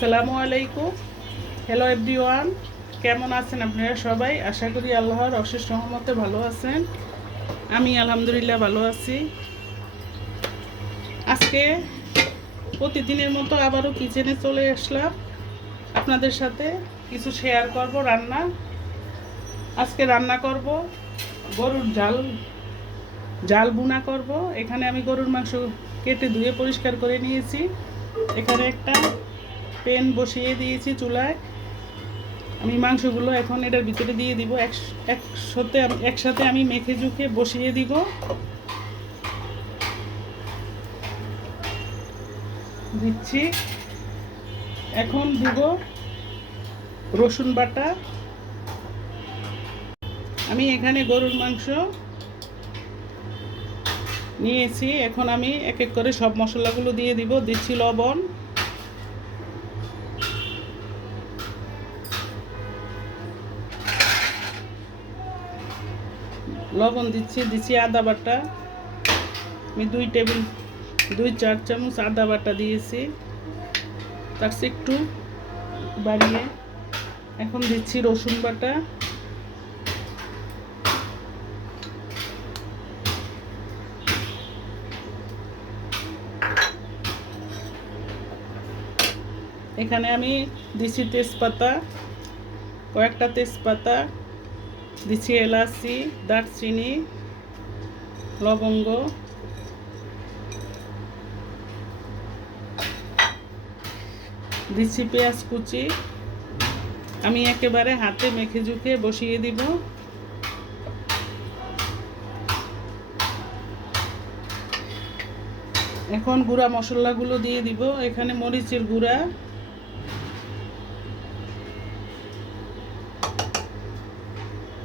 আসসালামু আলাইকুম। Hello everyone, কেমন আছেন আপনারা সবাই? আশা করি আল্লাহর অশেষ রহমতে ভালো আছেন। আমি আলহামদুলিল্লাহ ভালো আছি। আজকে প্রতিদিনের মতো আবারও কিচেনে চলে আসলাম, আপনাদের সাথে কিছু শেয়ার করব রান্না। আজকে রান্না করব গরুর জাল বুনা করব। এখানে আমি গরুর মাংস কেটে ধুয়ে পরিষ্কার করে নিয়েছি। এখানে একটা প্যান বসিয়ে দিয়েছি চুলায়। আমি মাংসগুলো এখন এটার ভিতরে দিয়ে দিব। একসাথে আমি মেখে ঝুঁকে বসিয়ে দিব। দিচ্ছি। এখন দিব রসুন বাটা। আমি এখানে গরুর মাংস নিয়েছি। এখন আমি এক এক করে সব মশলাগুলো দিয়ে দিব। দিচ্ছি লবণ দিচ্ছি আদা বাটা। আমি 2 4 চামচ আদা বাটা দিয়েছি, তার চেয়ে একটু বাড়িয়ে। এখন দিচ্ছি রসুন বাটা। এখানে আমি দিচ্ছি তেজপাতা, কয়েকটা তেজপাতা দিচ্ছি, এলাচি, দারচিনি, লবঙ্গ। দিচ্ছি পেঁয়াজ কুচি। আমি একেবারে হাতে মেখে ঝুঁকে বসিয়ে দিব। এখন গুঁড়া মশলাগুলো দিয়ে দিব। এখানে মরিচের গুঁড়া,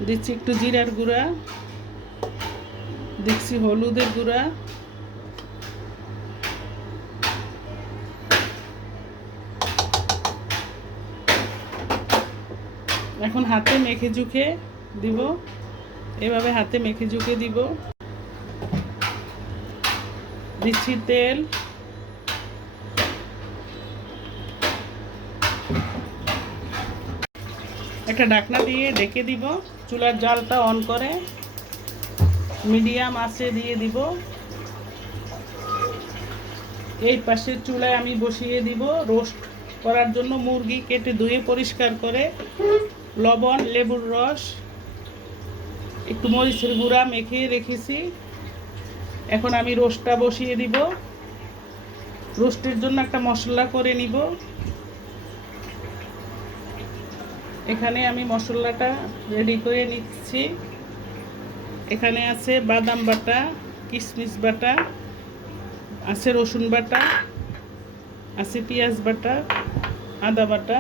দিচ্ছি একটু জিরার গুঁড়া, দিচ্ছি হলুদের গুঁড়া, এখন হাতে মেখে ঝুঁকে দিব। এভাবে হাতে মেখে ঝুঁকে দিব। দিচ্ছি তেল। একটা ঢাকনা দিয়ে ঢেকে দিব। চুলার জালটা অন করে মিডিয়াম আঁচে দিয়ে দিব। এই পাশের চুলায় আমি বসিয়ে দিব রোস্ট করার জন্য মুরগি কেটে ধুয়ে পরিষ্কার করে, লবণ, লেবুর রস, একটু মরিচের গুঁড়া মেখে রেখেছি। এখন আমি রোস্টটা বসিয়ে দিব। রোস্টের জন্য একটা মশলা করে নিব। এখানে আমি মশলাটা রেডি করে নিচ্ছি। এখানে আছে বাদাম বাটা, কিশমিশ বাটা, আছে রসুন বাটা, আছে পেঁয়াজ বাটা, আদা বাটা,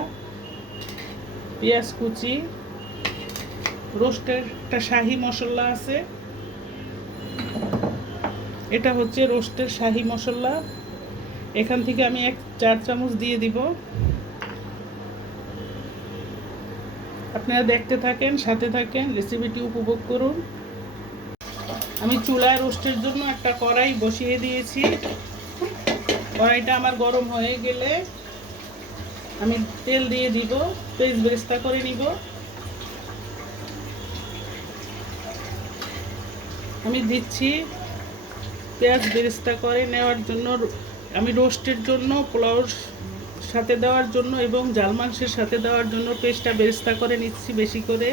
পেঁয়াজ কুচি, রোস্টের একটা শাহি মশলা আছে। এটা হচ্ছে রোস্টের শাহি মশলা। এখান থেকে আমি 4 চামচ দিয়ে দিব। আপনারা দেখতে থাকেন, সাথে থাকেন, রেসিপিটি উপভোগ করুন। আমি চুলায় রোস্টের জন্য একটা কড়াই বসিয়ে দিয়েছি। কড়াইটা আমার গরম হয়ে গেলে আমি তেল দিয়ে দিব। পেঁয়াজ বেরেস্তা করে নিব। আমি দিচ্ছি পেঁয়াজ বেরেস্তা করে নেওয়ার জন্য। আমি রোস্টের জন্য, পোলাওর সাথে দেওয়ার জন্য এবং জাল মাংসের সাথে দেওয়ার জন্য পেঁয়াজটা বেরেস্তা করে নিচ্ছি বেশি করে।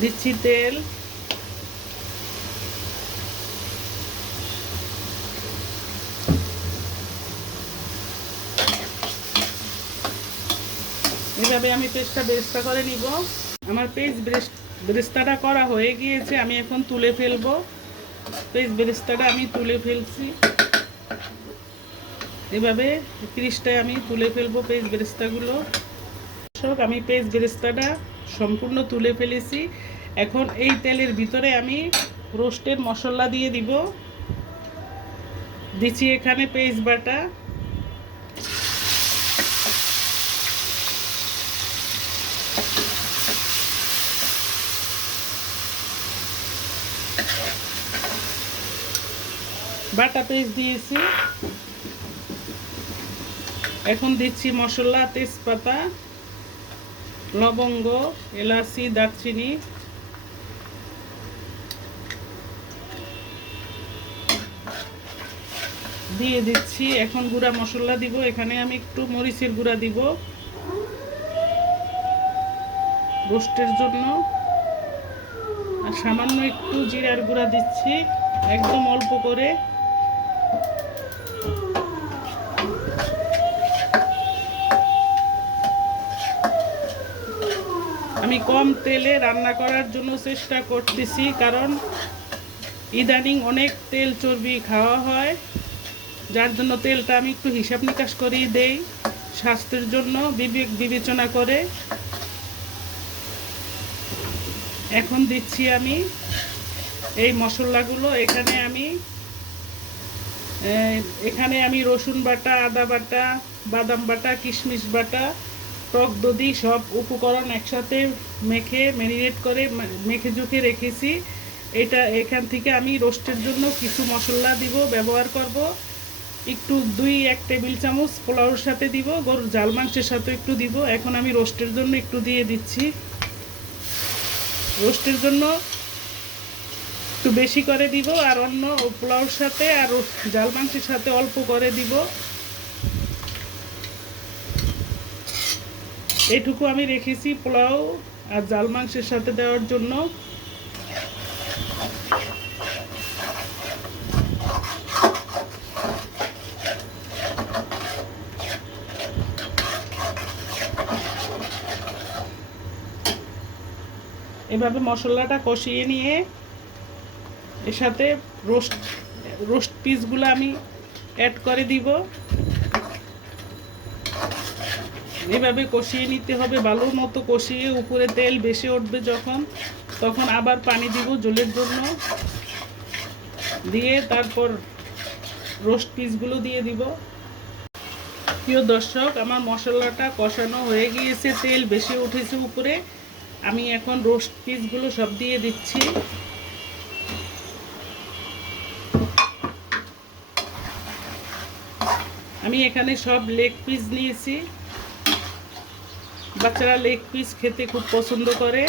দিচ্ছি তেল। এভাবে আমি পেস্টটা বেরেস্তা করে নিব। আমার বেরেস্তাটা করা হয়ে গিয়েছে। আমি এখন তুলে ফেলবো। বেরেস্তাটা আমি তুলে ফেলছি। এভাবে পিসটায় আমি তুলে ফেলবো বেরেস্তাগুলো। আমি বেরেস্তাটা সম্পূর্ণ তুলে ফেলেছি। এখন এই তেলের ভিতরে আমি রোস্টের মশলা দিয়ে দিব। দিচ্ছি এখানে পেঁয়াজ বাটা, বাটা পেস্ট দিয়েছি। এখন দিচ্ছি মশলা, তেজপাতা, লবঙ্গ, এলাচি, দারচিনি, দিয়ে দিচ্ছি। এখন গুঁড়া মশলা দিব। এখানে আমি একটু মরিচের গুঁড়া দিব রোস্টের জন্য, আর সামান্য একটু জিরার গুঁড়া দিচ্ছি, একদম অল্প করে। আমি কম তেলে রান্না করার জন্য চেষ্টা করতেছি, কারণ ইদানিং অনেক তেল চর্বি খাওয়া হয়, যার জন্য তেলটা আমি একটু হিসাব নিকাশ করেই দেই, স্বাস্থ্যের জন্য বিবেক বিবেচনা করে। এখন দিচ্ছি আমি এই মশলাগুলো। এখানে আমি রসুন বাটা, আদা বাটা, বাদাম বাটা, কিশমিশ বাটা, টক দধি সব উপকরণ একসাথে ম্যারিনেট করে মেখে জুখে রেখেছি। এখান থেকে আমি রোস্টের জন্য কিছু মশলা ব্যবহার করব। একটু 2-1 টেবিল চামচ পোলাওর সাথে দিব, গরুর ঝাল মাংসের সাথে একটু দিব। এখন আমি রোস্টের জন্য একটু দিয়ে দিচ্ছি। রোস্টের জন্য একটু বেশি করে দিব, আর অন্য পোলাওর সাথে আর ঝাল মাংসের সাথে অল্প করে দিব। এইটুকু আমি রেখেছি পোলাও আর ঝাল মাংসের সাথে দেওয়ার জন্য। এভাবে মশলাটা কষিয়ে নিয়ে এর সাথে রোস্ট পিসগুলো আমি অ্যাড করে দিব। এভাবে কষিয়ে নিতে হবে, ভালো মতো কষিয়ে উপরে তেল বেশি উঠবে তখন আবার পানি দিব ঝোলের জন্য, দিয়ে তারপর রোস্ট পিসগুলো দিয়ে দিব। প্রিয় দর্শক, আমার মশলাটা কষানো হয়ে গিয়েছে, তেল বেশি উঠেছে উপরে। আমি এখন রোস্ট পিসগুলো সব দিয়ে দিচ্ছি। আমি এখানে সব লেগ পিস নিয়েছি, বাচ্চারা লেগ পিস খেতে খুব পছন্দ করে।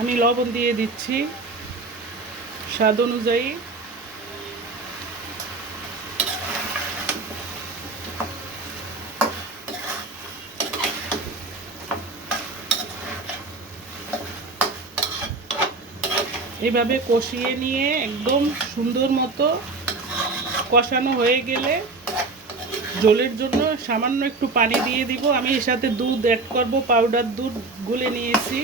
আমি লবণ দিয়ে দিচ্ছি স্বাদ অনুযায়ী। এভাবে কষিয়ে নিয়ে একদম সুন্দর মতো কষানো হয়ে গেলে ঝোলের জন্য সামান্য একটু পানি দিয়ে দিব। আমি এর সাথে দুধ অ্যাড করব, পাউডার দুধ গুলে নিয়েছি।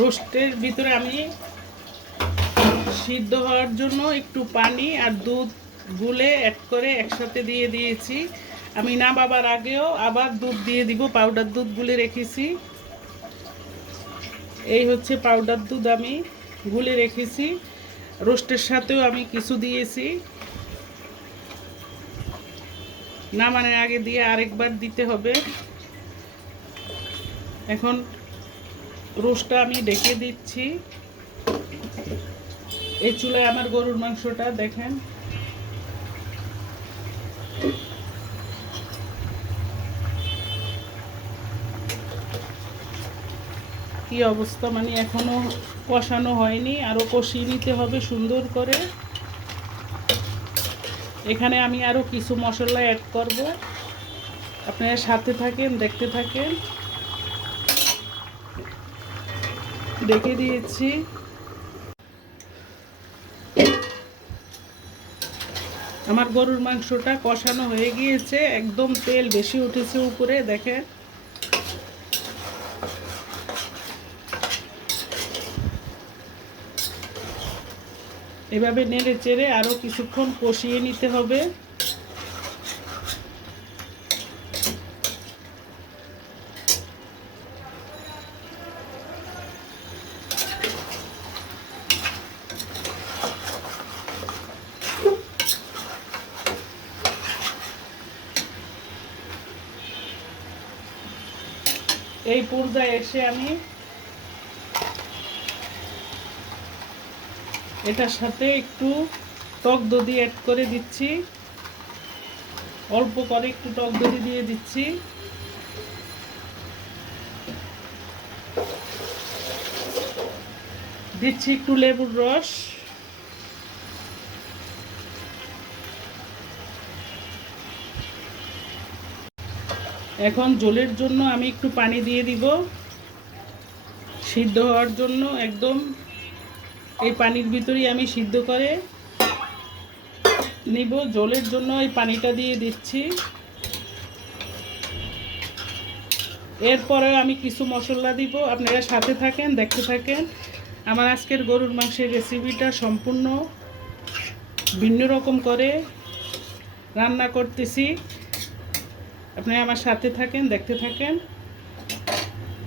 রোস্টের ভিতরে আমি সিদ্ধ হওয়ার জন্য একটু পানি আর দুধ গুলে অ্যাড করে একসাথে দিয়ে দিয়েছি। আমি নামাবার আগেও আবার দুধ দিয়ে দিব, পাউডার দুধ গুলে রেখেছি। এই হচ্ছে পাউডার দুধ আমি গুলে রেখেছি। রোস্টের সাথেও আমি কিছু দিয়েছি, নামানোর আগে দিয়ে আরেকবার দিতে হবে। এখন রোস্টটা আমি ঢেকে দিচ্ছি। এই চুলায় আমার গরুর মাংসটা দেখেন কি অবস্থা, মানে এখনো কষানো হয়নি, আরো কষিয়ে নিতে হবে সুন্দর করে। এখানে আমি আরো কিছু মশলা অ্যাড করব, আপনারা সাথে থাকেন, দেখতে থাকেন। ঢেকে দিয়েছি। আমার গরুর মাংসটা কষানো হয়ে গিয়েছে, একদম তেল বেশি উঠেছে উপরে, দেখেন। এভাবে নেড়ে চেড়ে আরো কিছুক্ষণ কষিয়ে নিতে হবে। এই পর্যায়ে এসে আমি এটার সাথে একটু টক দধি অ্যাড করে দিচ্ছি, অল্প করে একটু টক দধি দিয়ে দিচ্ছি। দিচ্ছি একটু লেবুর রস, এখন ঝোলের জন্য আমি একটু পানি দিয়ে দিব সিদ্ধ হওয়ার জন্য। একদম এই পানির ভিতরেই আমি সিদ্ধ করে নিব। ঝোলের জন্য এই পানিটা দিয়ে দিচ্ছি। এরপরে আমি কিছু মশলা দিব, আপনারা সাথে থাকেন, দেখতে থাকেন। আমার আজকের গরুর মাংসের রেসিপিটা সম্পূর্ণ ভিন্ন রকম করে রান্না করতেছি, আপনারা আমার সাথে থাকেন, দেখতে থাকেন।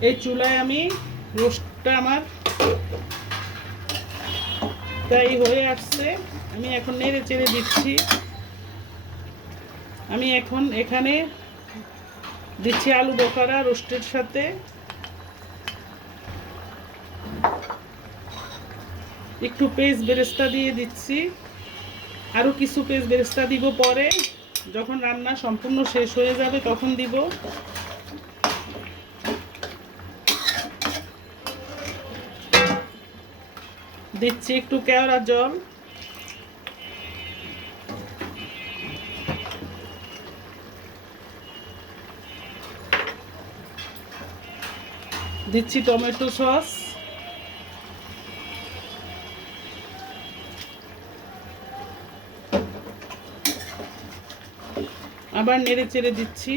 এই চুলায় আমি রোস্টটা আমার তাই হয়ে আসছে, আমি এখন নেড়ে চেড়ে দিচ্ছি। আমি এখন এখানে দিচ্ছি আলু বোখারা রোস্টের সাথে, একটু পেস্ট বেরেস্তা দিয়ে দিচ্ছি। আরও কিছু পেস্ট বেরেস্তা দিব পরে, যখন রান্না সম্পূর্ণ শেষ হয়ে যাবে তখন দিব। দিচ্ছি একটু কেওড়া জল, দিচ্ছি টমেটো সস, আবার নেড়ে চেড়ে দিচ্ছি।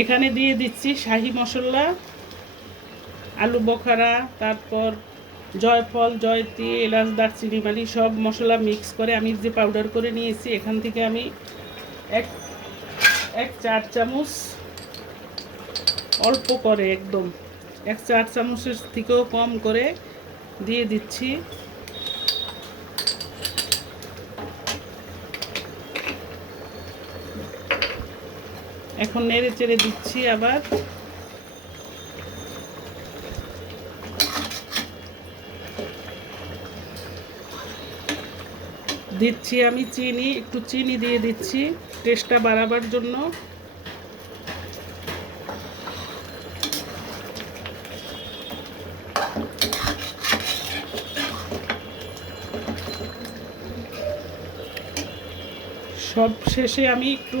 এখানে দিয়ে দিচ্ছি শাহি মশলা, আলু বোখারা, তারপর জয়ফল, জয়ত্রী, এলাচ, দারচিনি, মানে সব মশলা মিক্স করে আমি যে পাউডার করে নিয়েছি, এখান থেকে আমি এক 4 চামচ, অল্প করে একদম 1 4 চামচের থেকেও কম করে দিয়ে দিচ্ছি। এখন নেড়ে চেড়ে দিচ্ছি। আবার দিচ্ছি আমি চিনি, একটু চিনি দিয়ে দিচ্ছি টেস্টটা বাড়াবার জন্য। সব শেষে আমি একটু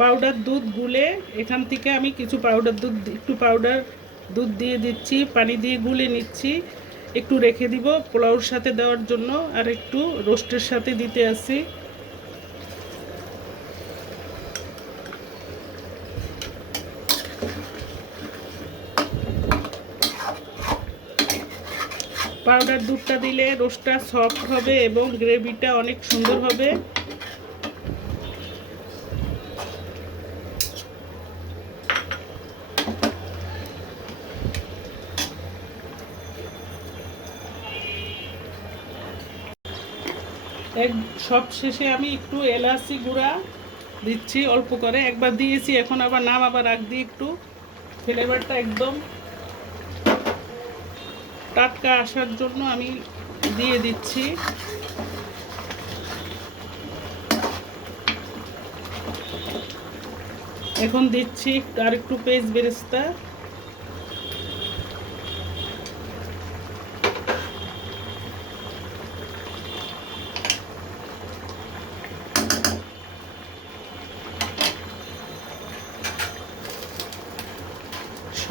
পাউডার দুধ গুলে, এখান থেকে আমি কিছু পাউডার দুধ, একটু পাউডার দুধ দিয়ে দিচ্ছি, পানি দিয়ে গুলে নিচ্ছি, একটু রেখে দিব পোলাওর সাথে দেওয়ার জন্য, আর একটু রোস্টের সাথে দিতে আসি। পাউডার দুধটা দিলে রোস্টটা সফট হবে এবং গ্রেভিটা অনেক সুন্দর হবে। সব শেষে আমি একটু এলাচি গুঁড়া দিচ্ছি অল্প করে, একবার দিয়েছি, এখন আবার নাম আবার রাখ দিয়ে একটু ফ্লেভারটা একদম টাটকা আসার জন্য আমি দিয়ে দিচ্ছি। এখন দিচ্ছি আর একটু পেস্ট বেরেস্তা,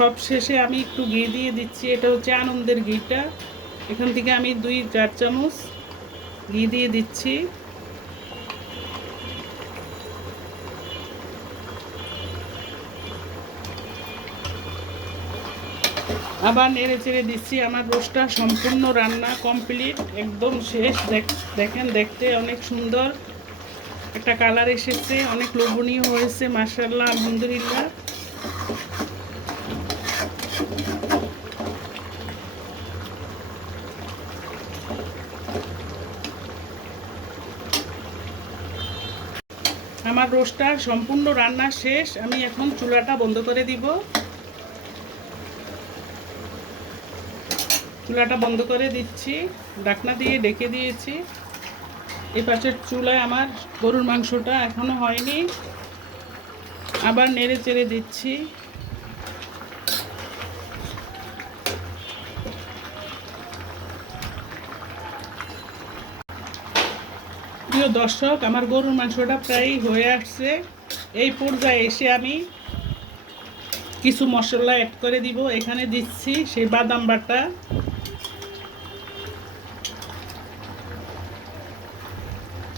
সব শেষে আমি একটু ঘি দিয়ে দিচ্ছি, এটা হচ্ছে আনন্দের ঘিটা, এখান থেকে আমি 2 4 চামচ ঘি দিয়ে দিচ্ছি। আবার নেড়ে চেড়ে দিচ্ছি। আমার রোস্টটা সম্পূর্ণ রান্না কমপ্লিট, একদম শেষ। দেখেন দেখতে অনেক সুন্দর একটা কালার এসেছে, অনেক লোভনীয় হয়েছে, মাশাআল্লাহ, আলহামদুলিল্লাহ। আমার রোস্টটা সম্পূর্ণ রান্না শেষ। আমি এখন চুলাটা বন্ধ করে দিব। চুলাটা বন্ধ করে দিচ্ছি, ঢাকনা দিয়ে ঢেকে দিয়েছি। এই পাশের চুলায় আমার গরুর মাংসটা এখনো হয়নি, আবার নেড়ে চেড়ে দিচ্ছি। প্রিয় দর্শক, আমার গরুর মাংসটা প্রায় হয়ে আসছে। এই পর্যায়ে এসে আমি কিছু মশলা অ্যাড করে দিব। এখানে দিচ্ছি সেই বাদাম বাটা,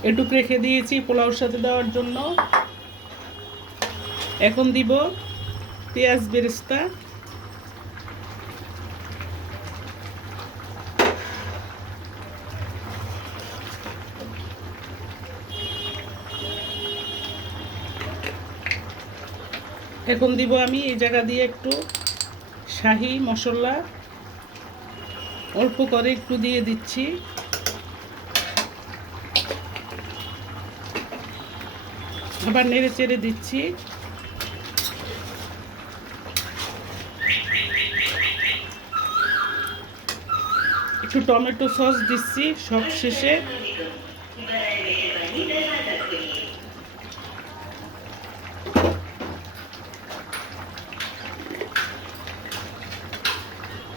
একটু রেখে দিয়েছি পোলাওর সাথে দেওয়ার জন্য। এখন দিব পেঁয়াজ বেরেস্তা, এখন দিব আমি এই জায়গা দিয়ে একটু শাহি মশলা অল্প করে একটু দিয়ে দিচ্ছি। আবার নেড়ে চেড়ে দিচ্ছি। একটু টমেটো সস দিচ্ছি সব শেষে।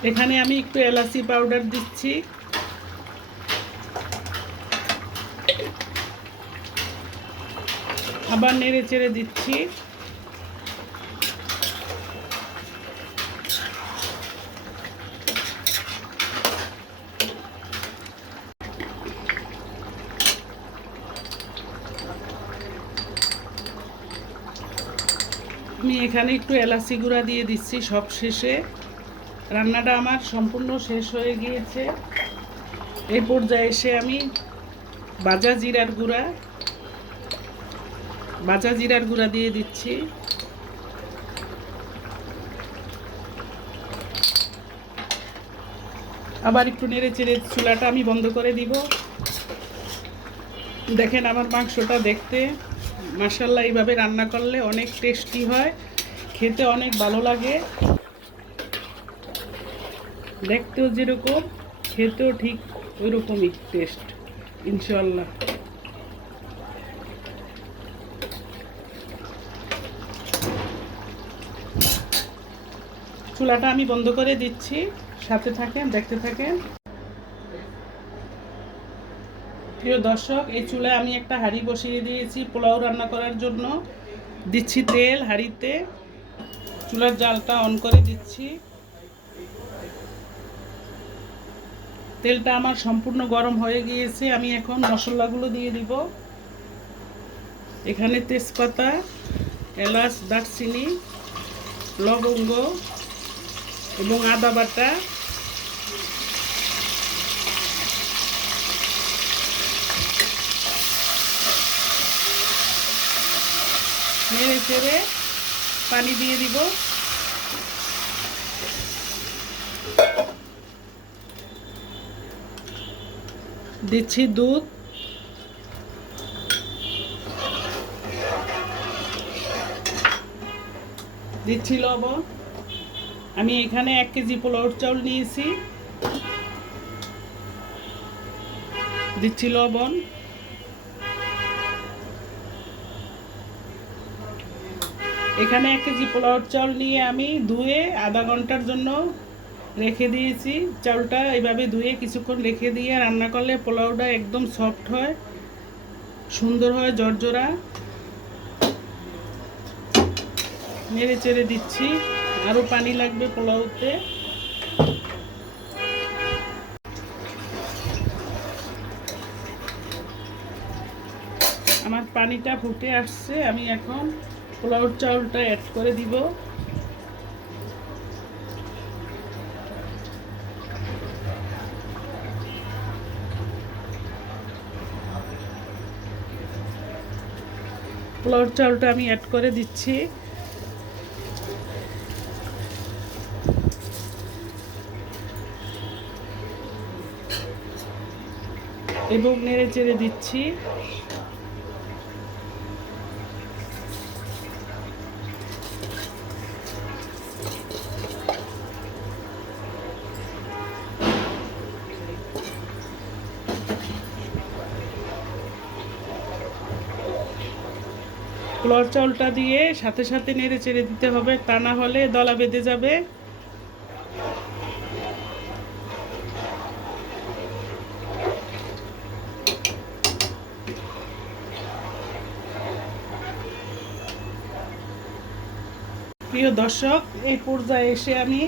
এখানে আমি একটু এলাচি পাউডার দিচ্ছি। আবার নেড়ে চেড়ে দিচ্ছি। আমি এখানে একটু এলাচি গুঁড়া দিয়ে দিচ্ছি সব শেষে। রান্নাটা আমার সম্পূর্ণ শেষ হয়ে গিয়েছে। এই পর্যায়ে এসে আমি ভাজা জিরার গুঁড়া দিয়ে দিচ্ছি। আবার একটু নেড়ে চেড়ে চুলাটা আমি বন্ধ করে দিব। দেখেন আমার মাংসটা দেখতে মাশাআল্লাহ, এইভাবে রান্না করলে অনেক টেস্টি হয়, খেতে অনেক ভালো লাগে। দেখতেও যেরকম, খেতেও ঠিক ওই রকমই টেস্ট ইনশাআল্লাহ। চুলাটা আমি বন্ধ করে দিচ্ছি, সাথে থাকেন, দেখতে থাকেন। প্রিয় দর্শক, এই চুলায় আমি একটা হাঁড়ি বসিয়ে দিয়েছি পোলাও রান্না করার জন্য। দিচ্ছি তেল হাঁড়িতে, চুলার জালটা অন করে দিচ্ছি। তেলটা আমার সম্পূর্ণ গরম হয়ে গিয়েছে। আমি এখন মশলাগুলো দিয়ে দিব। এখানে তেজপাতা, এলাচ, দারচিনি, লবঙ্গ এবং আদা বাটা, নেড়ে চেড়ে পানি দিয়ে দিব। দিচ্ছি দুধ, দিচ্ছি লবণ। আমি এখানে 1 কেজি পোলাওর চাউল নিয়েছি। দিচ্ছি লবণ। এখানে 1 কেজি পোলাওর চাউল নিয়ে আমি ধুয়ে আধা ঘন্টার জন্য রেখে দিয়েছি। চাউলটা এইভাবে ধুয়ে কিছুক্ষণ রেখে দিয়ে রান্না করলে পোলাওটা একদম সফট হয়, সুন্দর হয়, জর্জরা। নেড়ে চেড়ে দিচ্ছি, আরও পানি লাগবে পোলাওতে। আমার পানিটা ফুটে আসছে, আমি এখন পোলাওর চাউলটা অ্যাড করে দিব। পোলাওর চাউলটা আমি অ্যাড করে দিচ্ছি। এবং নেড়ে চেড়ে দিচ্ছি। পোলাওর চাউলটা দিয়ে সাথে সাথে নেড়ে চেড়ে দিতে হবে, তা না হলে দলা বেঁধে যাবে। প্রিয় দর্শক, এই পর্যায়ে এসে আমি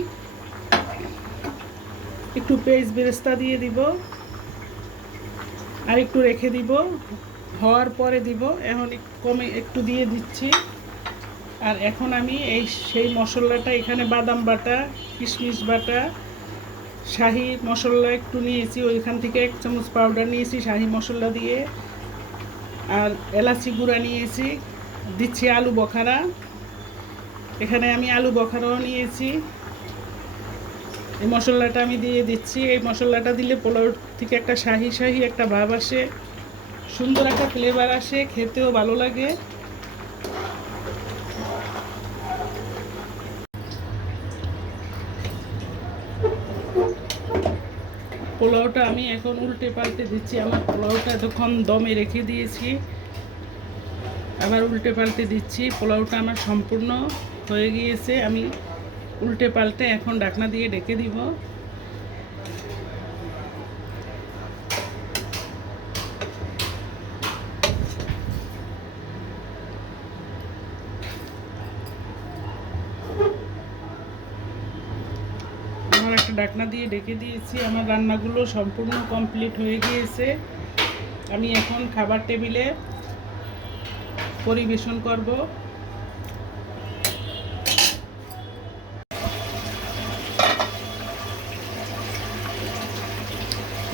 একটু পেঁয়াজ বেরেস্তা দিয়ে দিব, আর একটু রেখে দিব, হওয়ার পরে দিব। এখন কমে একটু দিয়ে দিচ্ছি। আর এখন আমি সেই মশলাটা, এখানে বাদাম বাটা, কিশমিশ বাটা, শাহি মশলা একটু নিয়েছি, ওইখান থেকে 1 চামচ পাউডার নিয়েছি শাহি মশলা দিয়ে, আর এলাচি গুঁড়া নিয়েছি, দিচ্ছি আলু বখারা। এখানে আমি আলু বখারাও নিয়েছি। এই মশলাটা আমি দিয়ে দিচ্ছি। এই মশলাটা দিলে পোলাও থেকে একটা শাহি শাহি একটা ভাব আসে, সুন্দর একটা ফ্লেভার আসে, খেতেও ভালো লাগে। পোলাওটা আমি এখন উল্টে পাল্টে দিচ্ছি। আমার পোলাওটা এতক্ষণ দমে রেখে দিয়েছি, আবার উল্টে পাল্টে দিচ্ছি। পোলাওটা আমার সম্পূর্ণ হয়ে গিয়েছে। আমি উল্টে পাল্টে এখন ঢাকনা দিয়ে ঢেকে দিব। আমার একটা ঢাকনা দিয়ে ঢেকে দিয়েছি। আমার রান্নাগুলো সম্পূর্ণ কমপ্লিট হয়ে গিয়েছে। আমি এখন খাবার টেবিলে পরিবেশন করব।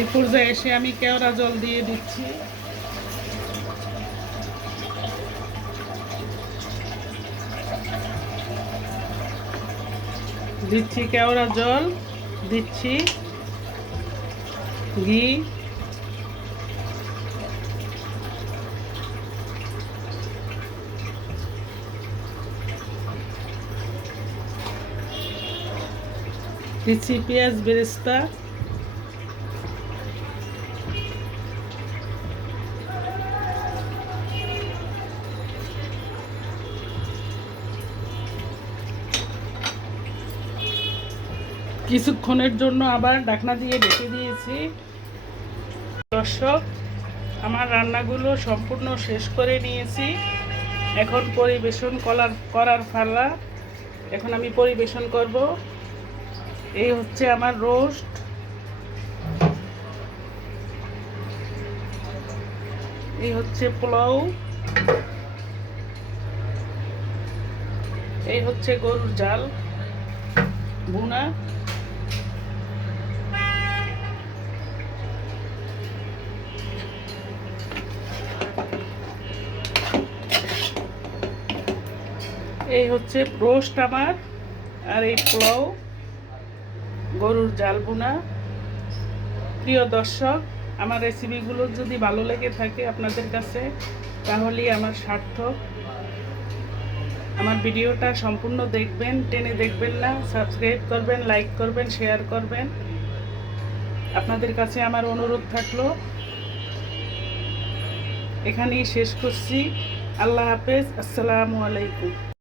এই পর্যায়ে এসে আমি কেওড়া জল দিয়ে দিচ্ছি। কেওড়া জল, দিচ্ছি ঘি, দিচ্ছি পেঁয়াজ বেরেস্তা, কিছুক্ষণের জন্য আবার ঢাকনা দিয়ে ঢেকে দিয়েছি। দর্শক, আমার রান্নাগুলো সম্পূর্ণ শেষ করে নিয়েছি। এখন পরিবেশন করার পালা। এখন আমি পরিবেশন করব। এই হচ্ছে আমার রোস্ট, এই হচ্ছে পোলাও, এই হচ্ছে গরুর ঝাল ভুনা, এই হচ্ছে রোস্ট আমার, আর এই পোলাও, গরুর ঝাল ভুনা। প্রিয় দর্শক, আমার রেসিপিগুলো যদি ভালো লেগে থাকে আপনাদের কাছে, তাহলেই আমার সার্থক। আমার ভিডিওটা সম্পূর্ণ দেখবেন, টেনে দেখবেন না। সাবস্ক্রাইব করবেন, লাইক করবেন, শেয়ার করবেন। আপনাদের কাছে আমার অনুরোধ থাকলো। এখানেই শেষ করছি। আল্লাহ হাফেজ। আসসালামু আলাইকুম।